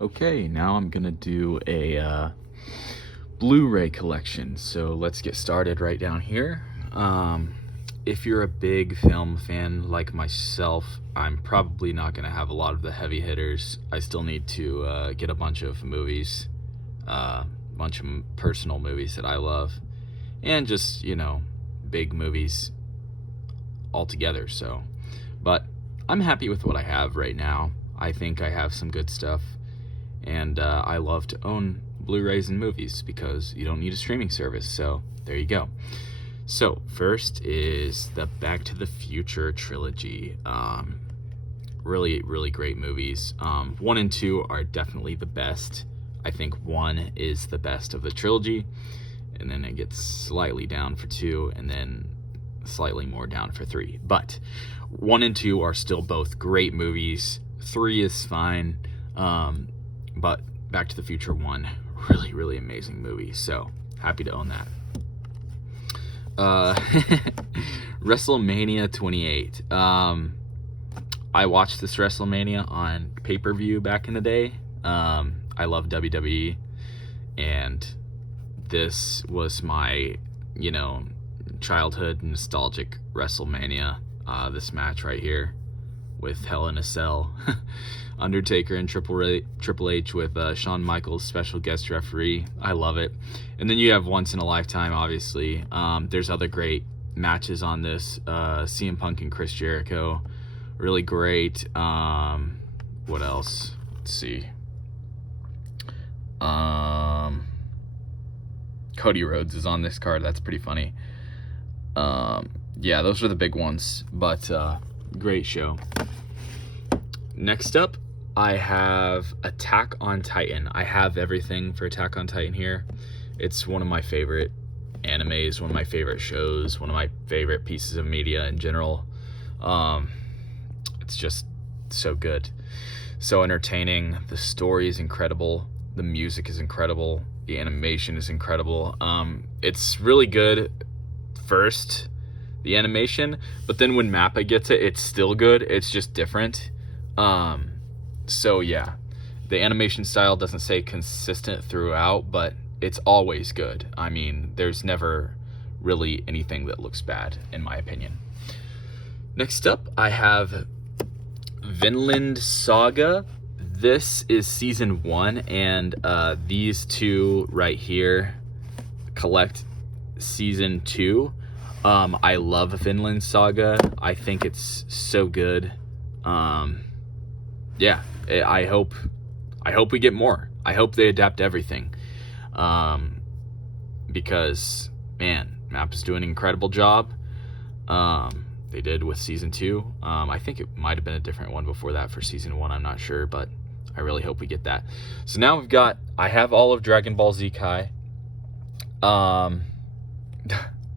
Okay, now I'm gonna do a Blu-ray collection. So let's get started right down here. If you're a big film fan like myself, I'm probably not gonna have a lot of the heavy hitters. I still need to get a bunch of movies, bunch of personal movies that I love, and just, big movies altogether. So, but I'm happy with what I have right now. I think I have some good stuff. And I love to own Blu-rays and movies because you don't need a streaming service. So there you go. So first is the Back to the Future trilogy. Really, really great movies. 1 and 2 are definitely the best. I think 1 is the best of the trilogy, and then it gets slightly down for 2, and then slightly more down for 3. But 1 and 2 are still both great movies. 3 is fine. But Back to the Future 1, really, really amazing movie. So happy to own that. WrestleMania 28. I watched this WrestleMania on pay-per-view back in the day. I love WWE, and this was my, childhood nostalgic WrestleMania. This match right here with Hell in a Cell. Undertaker and Triple H with Shawn Michaels, special guest referee. I love it. And then you have Once in a Lifetime, obviously. There's other great matches on this. CM Punk and Chris Jericho, really great. What else? Let's see. Cody Rhodes is on this card. That's pretty funny. Yeah, those are the big ones. But great show. Next up, I have Attack on Titan. I have everything for Attack on Titan here. It's one of my favorite animes, one of my favorite shows, one of my favorite pieces of media in general. It's just so good. So entertaining. The story is incredible. The music is incredible. The animation is incredible. It's really good first, the animation, but then when Mappa gets it, it's still good. It's just different. So yeah, the animation style doesn't say consistent throughout, but it's always good. I mean, there's never really anything that looks bad, in my opinion. Next up, I have Vinland Saga. This is season 1, and these two right here collect season 2. I love Vinland Saga. I think it's so good. Yeah, I hope we get more. I hope they adapt everything. Because, man, Mappa's doing an incredible job. They did with season 2. I think it might have been a different one before that for season 1. I'm not sure, but I really hope we get that. So now I have all of Dragon Ball Z Kai. Some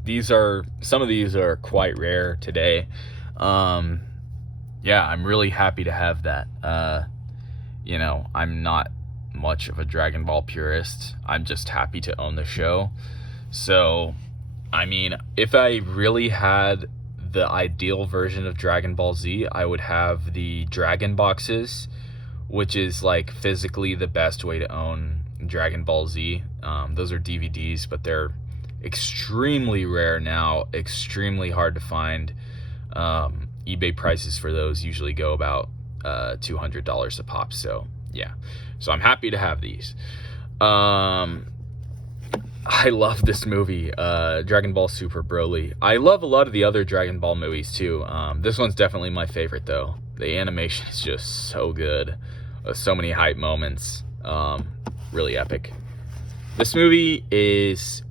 of these are quite rare today. Yeah, I'm really happy to have that. I'm not much of a Dragon Ball purist. I'm just happy to own the show. So, I mean, if I really had the ideal version of Dragon Ball Z, I would have the Dragon Boxes, which is like physically the best way to own Dragon Ball Z. Those are DVDs, but they're extremely rare now, extremely hard to find. eBay prices for those usually go about $200 a pop. So yeah, so I'm happy to have these. I love this movie, Dragon Ball Super Broly. I love a lot of the other Dragon Ball movies too. This one's definitely my favorite though. The animation is just so good. So many hype moments. Really epic. This movie is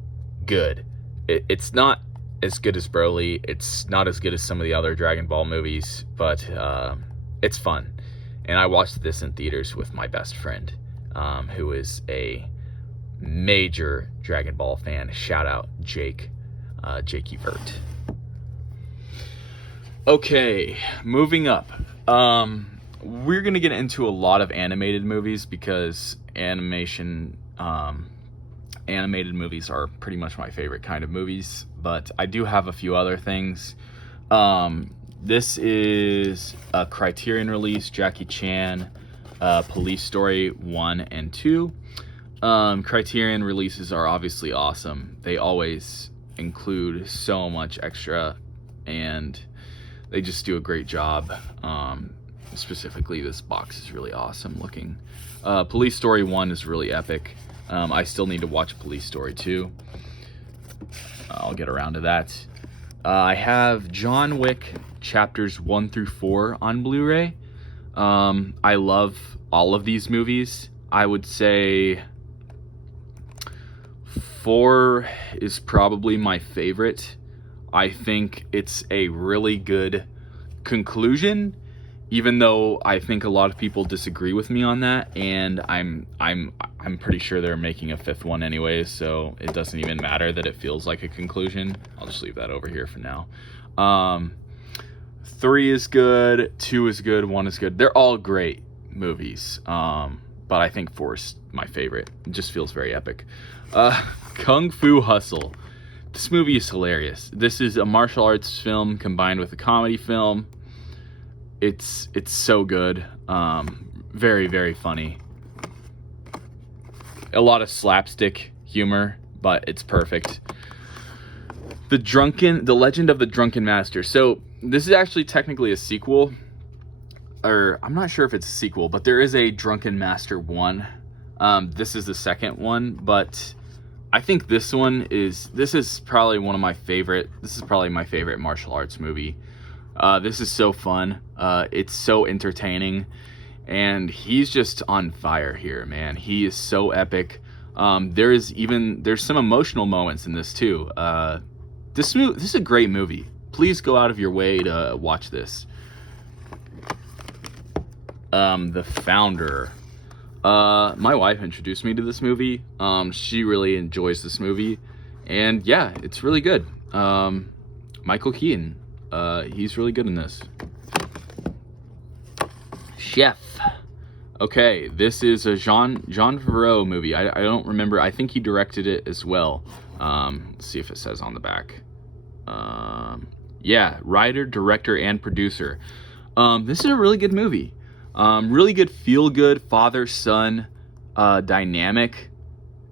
good. It's not as good as Broly. It's not as good as some of the other Dragon Ball movies, but it's fun. And I watched this in theaters with my best friend, who is a major Dragon Ball fan. Shout out Jake Evert. Okay, moving up. We're gonna get into a lot of animated movies because animated movies are pretty much my favorite kind of movies, but I do have a few other things. This is a Criterion release, Jackie Chan, Police Story 1 and 2. Criterion releases are obviously awesome. They always include so much extra, and they just do a great job. Specifically, this box is really awesome looking. Police Story 1 is really epic. I still need to watch Police Story 2. I'll get around to that. I have John Wick chapters 1 through 4 on Blu-ray. I love all of these movies. I would say 4 is probably my favorite. I think it's a really good conclusion, even though I think a lot of people disagree with me on that, and I'm pretty sure they're making a 5th one anyways, so it doesn't even matter that it feels like a conclusion. I'll just leave that over here for now. 3 is good, 2 is good, 1 is good. They're all great movies, but I think 4 is my favorite. It just feels very epic. Kung Fu Hustle. This movie is hilarious. This is a martial arts film combined with a comedy film. It's so good. Very, very funny. A lot of slapstick humor, but it's perfect. The Legend of the Drunken Master. So this is actually technically a sequel, or I'm not sure if it's a sequel, but there is a Drunken Master 1. This is the second one, but I think this is probably my favorite martial arts movie. This is so fun. It's so entertaining, and he's just on fire here, man. He is so epic. There's some emotional moments in this too. This is a great movie. Please go out of your way to watch this. The Founder. My wife introduced me to this movie. She really enjoys this movie, and yeah, it's really good. Michael Keaton, he's really good in this. Chef. Okay, this is a Jean Favreau movie. I don't remember. I think he directed it as well. Let's see if it says on the back. Yeah, writer, director, and producer. This is a really good movie. Really good feel-good father-son dynamic.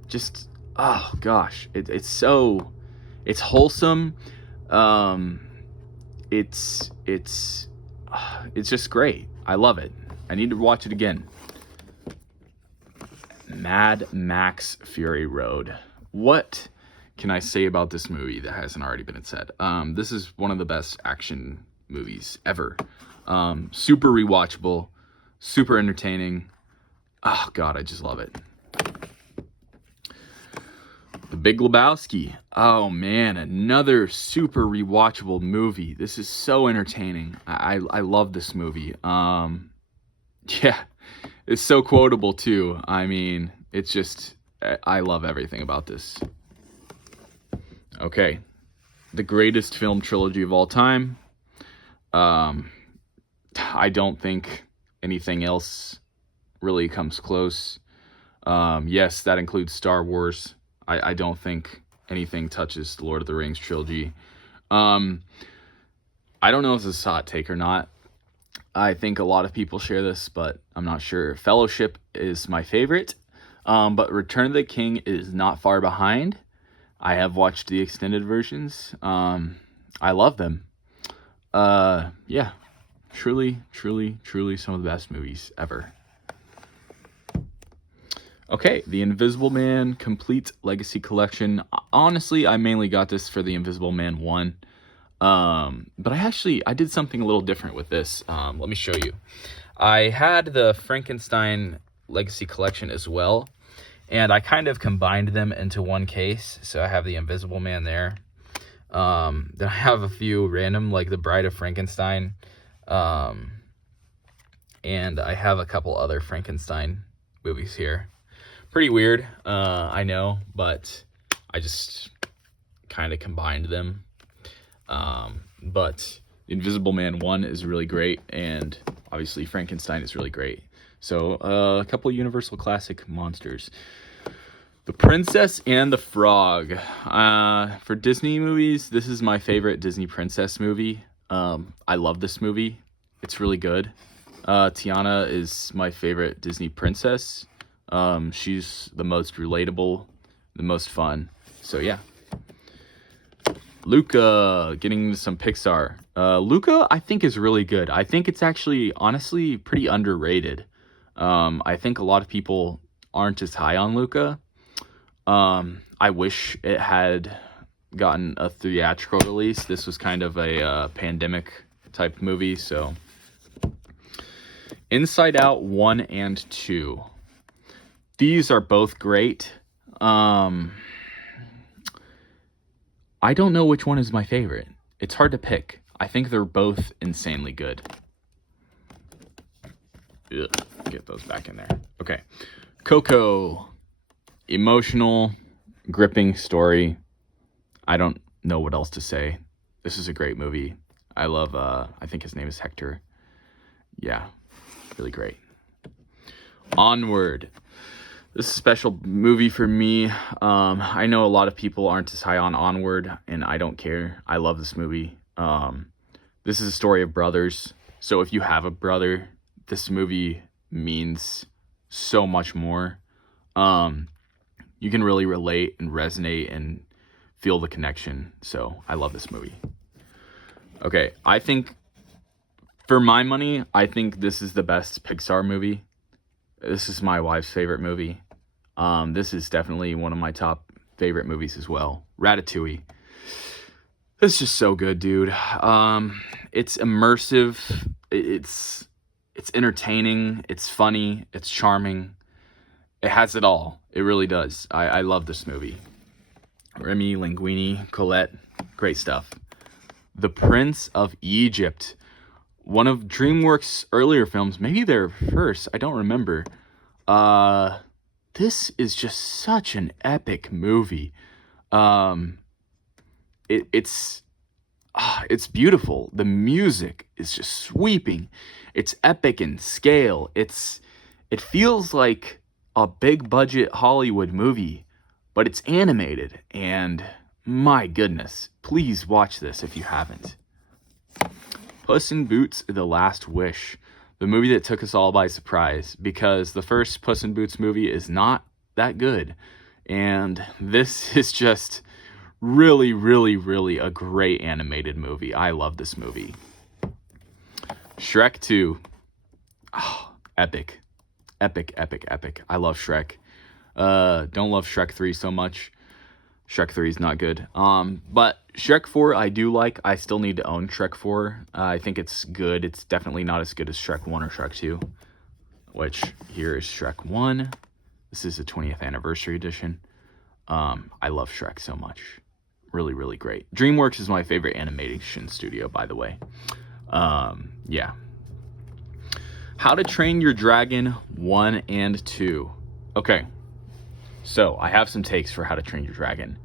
Just, oh gosh, it's wholesome. It's just great. I love it. I need to watch it again. Mad Max Fury Road. What can I say about this movie that hasn't already been said? This is one of the best action movies ever. Super rewatchable, super entertaining. Oh God, I just love it. The Big Lebowski. Oh man, another super rewatchable movie. This is so entertaining. I love this movie. Yeah, it's so quotable too. I mean, it's just, I love everything about this. Okay, the greatest film trilogy of all time. I don't think anything else really comes close. Yes, that includes Star Wars. I don't think anything touches the Lord of the Rings trilogy. I don't know if this is a hot take or not. I think a lot of people share this, but I'm not sure. Fellowship is my favorite, but Return of the King is not far behind. I have watched the extended versions. I love them. Yeah, truly some of the best movies ever. Okay, The Invisible Man Complete Legacy Collection. Honestly, I mainly got this for The Invisible Man 1. But I did something a little different with this. Let me show you. I had the Frankenstein Legacy Collection as well, and I kind of combined them into one case. So I have the Invisible Man there. Then I have a few random, like the Bride of Frankenstein. And I have a couple other Frankenstein movies here. Pretty weird, I know, but I just kind of combined them. But Invisible Man 1 is really great, and obviously Frankenstein is really great. So a couple Universal Classic monsters. The Princess and the Frog. For Disney movies, this is my favorite Disney princess movie. I love this movie. It's really good. Tiana is my favorite Disney princess. She's the most relatable, the most fun. So yeah. Luca, getting some Pixar. Luca, I think, is really good. I think it's actually, honestly, pretty underrated. I think a lot of people aren't as high on Luca. I wish it had gotten a theatrical release. This was kind of a pandemic type movie, so. Inside Out 1 and 2. These are both great. I don't know which one is my favorite. It's hard to pick. I think they're both insanely good. Ugh, get those back in there. Okay. Coco. Emotional, gripping story. I don't know what else to say. This is a great movie. I love, I think his name is Hector. Yeah, really great. Onward. This is a special movie for me. I know a lot of people aren't as high on Onward, and I don't care. I love this movie. This is a story of brothers. So if you have a brother, this movie means so much more. You can really relate and resonate and feel the connection. So I love this movie. Okay, I think, for my money, I think this is the best Pixar movie. This is my wife's favorite movie. This is definitely one of my top favorite movies as well. Ratatouille. It's just so good, dude. It's immersive. It's entertaining. It's funny. It's charming. It has it all. It really does. I love this movie. Remy, Linguini, Colette. Great stuff. The Prince of Egypt. One of DreamWorks' earlier films, maybe their first, I don't remember. This is just such an epic movie. It's beautiful. The music is just sweeping. It's epic in scale. It feels like a big budget Hollywood movie, but it's animated, and my goodness, please watch this if you haven't. Puss in Boots: The Last Wish, the movie that took us all by surprise, because the first Puss in Boots movie is not that good, and this is just really, really, really a great animated movie. I love this movie. Shrek 2. Oh, epic. Epic, epic, epic. I love Shrek. Don't love Shrek 3 so much. Shrek 3 is not good. But Shrek 4 I do like. I still need to own Shrek 4. I think it's good. It's definitely not as good as Shrek 1 or Shrek 2. Which, here is Shrek 1. This is the 20th anniversary edition. I love Shrek so much. Really, really great. DreamWorks is my favorite animation studio, by the way. Yeah. How to Train Your Dragon 1 and 2. Okay. So, I have some takes for How to Train Your Dragon.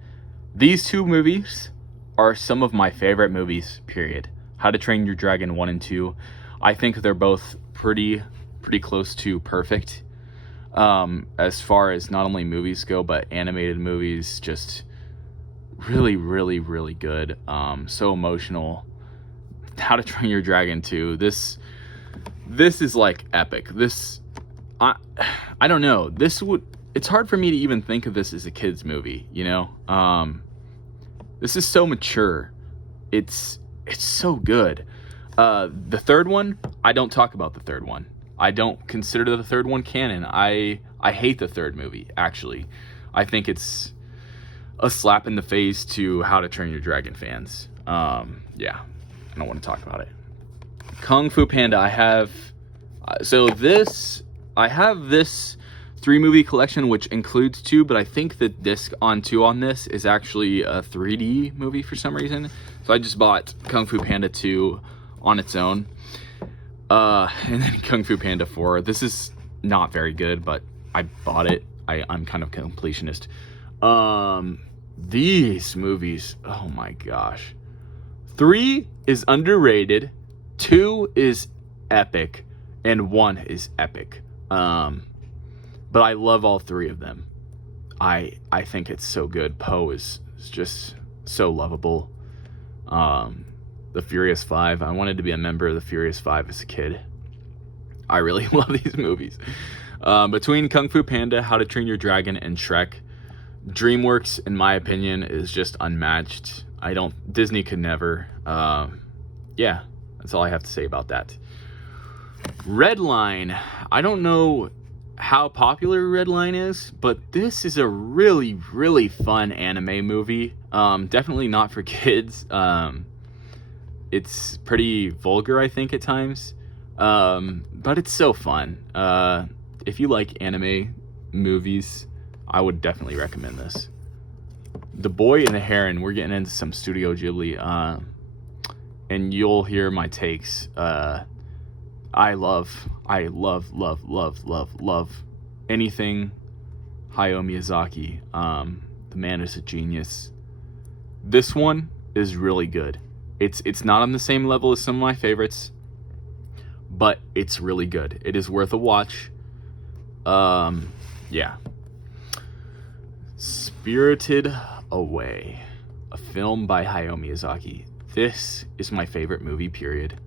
These two movies are some of my favorite movies, period. How to Train Your Dragon 1 and 2. I think they're both pretty close to perfect. As far as not only movies go, but animated movies, just really, really, really good. So emotional. How to Train Your Dragon 2. This is like epic. I don't know. It's hard for me to even think of this as a kid's movie, you know? This is so mature. It's so good. The third one, I don't talk about the third one. I don't consider the third one canon. I hate the third movie, actually. I think it's a slap in the face to How to Train Your Dragon fans. Yeah, I don't want to talk about it. Kung Fu Panda, I have this 3-movie collection, which includes 2, but I think the disc on 2 on this is actually a 3D movie for some reason. So I just bought Kung Fu Panda 2 on its own. And then Kung Fu Panda 4. This is not very good, but I bought it. I'm kind of completionist. These movies, oh my gosh. 3 is underrated, 2 is epic, and 1 is epic. But I love all 3 of them. I think it's so good. Poe is just so lovable. The Furious 5. I wanted to be a member of the Furious 5 as a kid. I really love these movies. Between Kung Fu Panda, How to Train Your Dragon, and Shrek, DreamWorks, in my opinion, is just unmatched. Disney could never. Yeah, that's all I have to say about that. Redline. I don't know how popular Redline is, but this is a really, really fun anime movie. Definitely not for kids. It's pretty vulgar, I think, at times. But it's so fun. If you like anime movies, I would definitely recommend this. The Boy and the Heron. We're getting into some Studio Ghibli. And you'll hear my takes. I love anything Hayao Miyazaki. The man is a genius. This one is really good. It's not on the same level as some of my favorites, but it's really good. It is worth a watch. Yeah. Spirited Away, a film by Hayao Miyazaki. This is my favorite movie, period.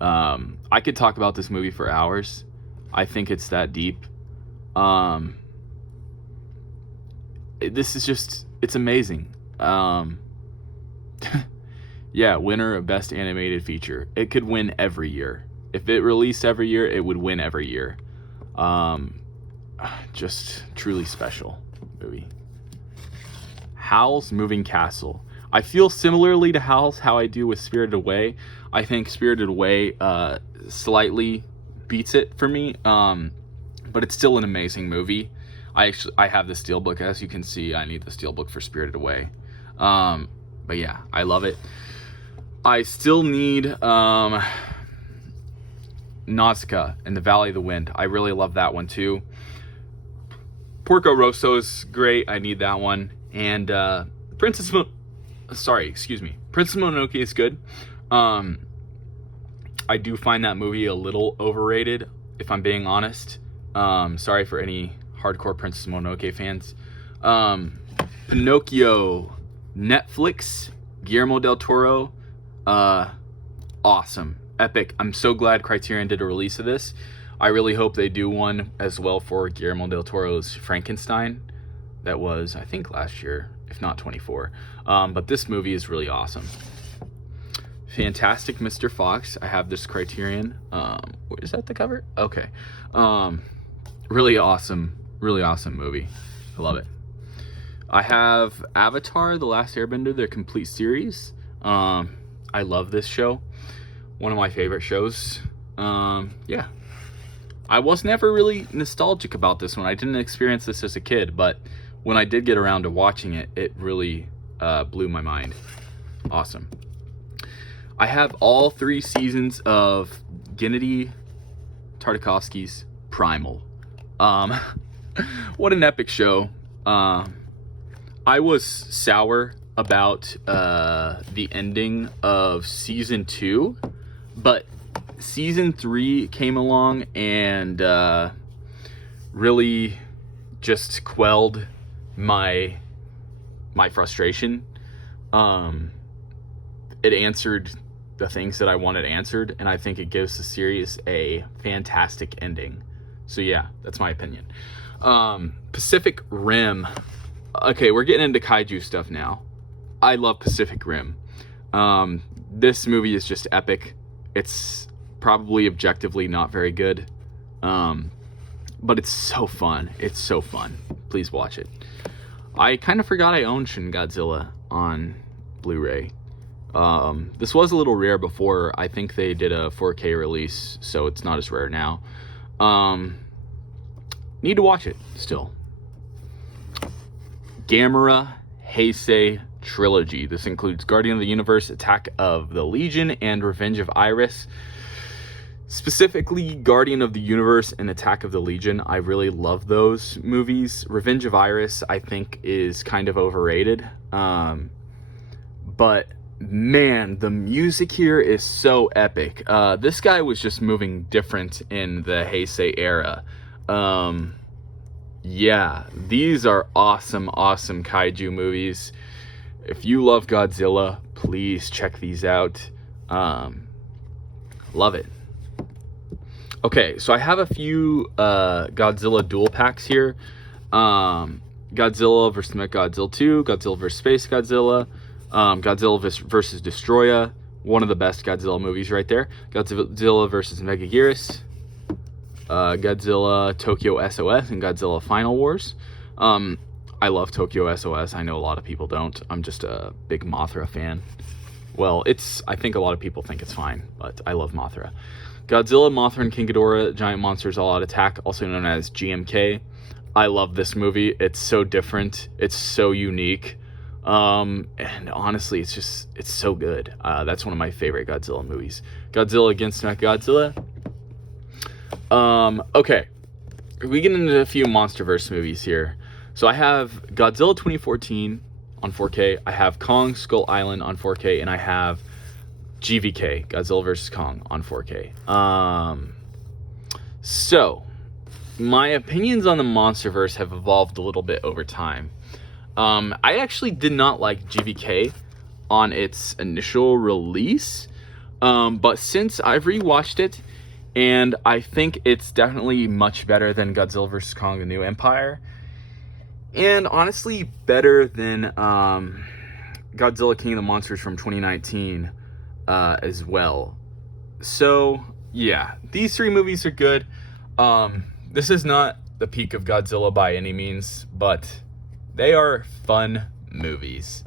I could talk about this movie for hours. I think it's that deep. This is just, it's amazing. Yeah, winner of Best Animated Feature. It could win every year. If it released every year, it would win every year. Just truly special movie. Howl's Moving Castle. I feel similarly to Howl's how I do with Spirited Away. I think Spirited Away slightly beats it for me, but it's still an amazing movie. I have the steelbook, as you can see. I need the steelbook for Spirited Away. But yeah, I love it. I still need Nausicaa and the Valley of the Wind. I really love that one too. Porco Rosso is great. I need that one. And Princess Mononoke is good. I do find that movie a little overrated, if I'm being honest. Sorry for any hardcore Princess Mononoke fans. Pinocchio, Netflix, Guillermo del Toro. Awesome. Epic. I'm so glad Criterion did a release of this. I really hope they do one as well for Guillermo del Toro's Frankenstein. That was, I think, last year, if not 24. But this movie is really awesome. Fantastic Mr. Fox. I have this Criterion. Is that the cover? Okay. Really awesome movie. I love it. I have Avatar, The Last Airbender, their complete series. I love this show. One of my favorite shows. Yeah. I was never really nostalgic about this one. I didn't experience this as a kid, but when I did get around to watching it, it really blew my mind. Awesome. I have all 3 seasons of Gennady Tartakovsky's Primal. What an epic show. I was sour about the ending of season 2, but season 3 came along and really just quelled my frustration. It answered the things that I wanted answered, and I think it gives the series a fantastic ending. So yeah, that's my opinion. Pacific Rim. Okay, we're getting into kaiju stuff now. I love Pacific Rim. This movie is just epic. It's probably objectively not very good, but it's so fun. It's so fun. Please watch it. I kind of forgot I owned Shin Godzilla on Blu-ray. This was a little rare before. I think they did a 4K release, so it's not as rare now. Need to watch it still. Gamera Heisei Trilogy. This includes Guardian of the Universe, Attack of the Legion, and Revenge of Iris. Specifically, Guardian of the Universe and Attack of the Legion. I really love those movies. Revenge of Iris, I think, is kind of overrated. But man, the music here is so epic. This guy was just moving different in the Heisei era. Yeah, these are awesome kaiju movies. If you love Godzilla, please check these out. Love it. Okay, so I have a few Godzilla dual packs here. Godzilla vs. Mechagodzilla 2, Godzilla vs. Space Godzilla, Godzilla vs. Destroya, one of the best Godzilla movies right there. Godzilla vs. Megaguirus, Godzilla Tokyo SOS, and Godzilla Final Wars. I love Tokyo SOS. I know a lot of people don't. I'm just a big Mothra fan. Well, I think a lot of people think it's fine, but I love Mothra. Godzilla, Mothra, and King Ghidorah, Giant Monsters All Out Attack, also known as GMK. I love this movie. It's so different. It's so unique. And honestly, it's so good. That's one of my favorite Godzilla movies. Godzilla against Mechagodzilla. Okay. We get into a few MonsterVerse movies here. So I have Godzilla 2014 on 4K. I have Kong Skull Island on 4K, and I have GVK, Godzilla vs. Kong, on 4K. So my opinions on the MonsterVerse have evolved a little bit over time. I actually did not like GVK on its initial release, but since I've rewatched it, and I think it's definitely much better than Godzilla vs. Kong: The New Empire, and honestly better than Godzilla King of the Monsters from 2019 as well. So yeah, these three movies are good. This is not the peak of Godzilla by any means, but they are fun movies,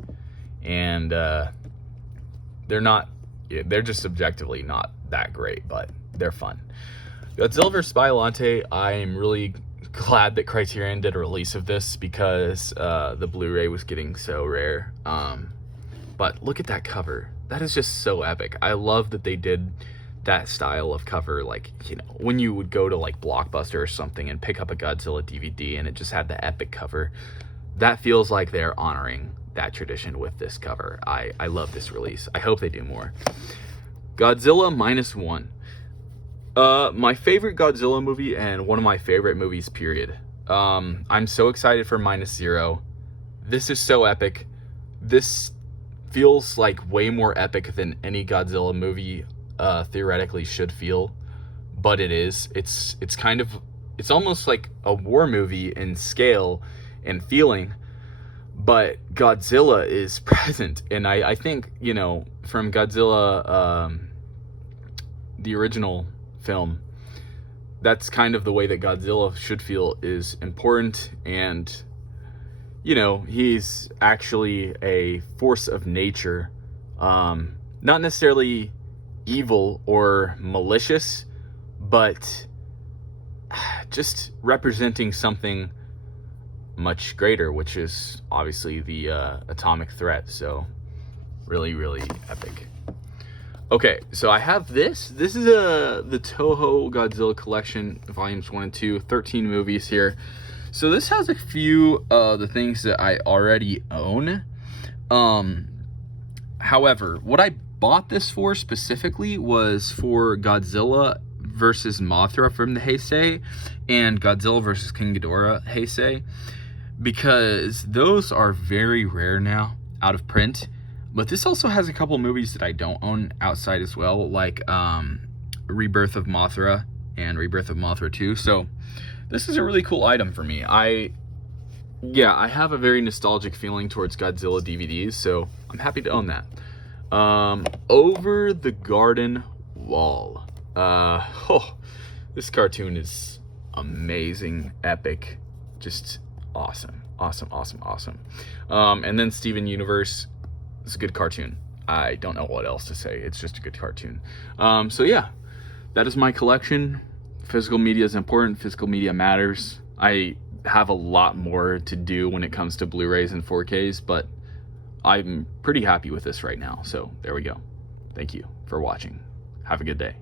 and they're just objectively not that great, but they're fun. Godzilla vs. Biollante, I'm really glad that Criterion did a release of this, because the Blu-ray was getting so rare. But look at that cover. That is just so epic. I love that they did that style of cover, like, you know, when you would go to like Blockbuster or something and pick up a Godzilla DVD and it just had the epic cover. That feels like they're honoring that tradition with this cover. I love this release. I hope they do more. Godzilla -1. My favorite Godzilla movie, and one of my favorite movies, period. I'm so excited for -0. This is so epic. This feels like way more epic than any Godzilla movie theoretically should feel, but it is. It's almost like a war movie in scale and feeling, but Godzilla is present. And I think, you know, from Godzilla, the original film, that's kind of the way that Godzilla should feel, is important. And, you know, he's actually a force of nature, not necessarily evil or malicious, but just representing something much greater, which is obviously the atomic threat. So really, really epic. Okay, so I have this. This is the Toho Godzilla Collection, volumes 1 and 2, 13 movies here. So this has a few the things that I already own. However, what I bought this for specifically was for Godzilla versus Mothra from the Heisei and Godzilla versus King Ghidorah Heisei, because those are very rare now, out of print. But this also has a couple movies that I don't own outside as well, like Rebirth of Mothra and Rebirth of Mothra 2. So this is a really cool item for me. I have a very nostalgic feeling towards Godzilla DVDs, so I'm happy to own that. Over the Garden Wall. This cartoon is amazing, epic, just awesome. And then Steven Universe is a good cartoon. I don't know what else to say. It's just a good cartoon. So yeah, that is my collection. Physical media is important. Physical media matters. I have a lot more to do when it comes to Blu-rays and 4Ks, but I'm pretty happy with this right now. So there we go. Thank you for watching. Have a good day.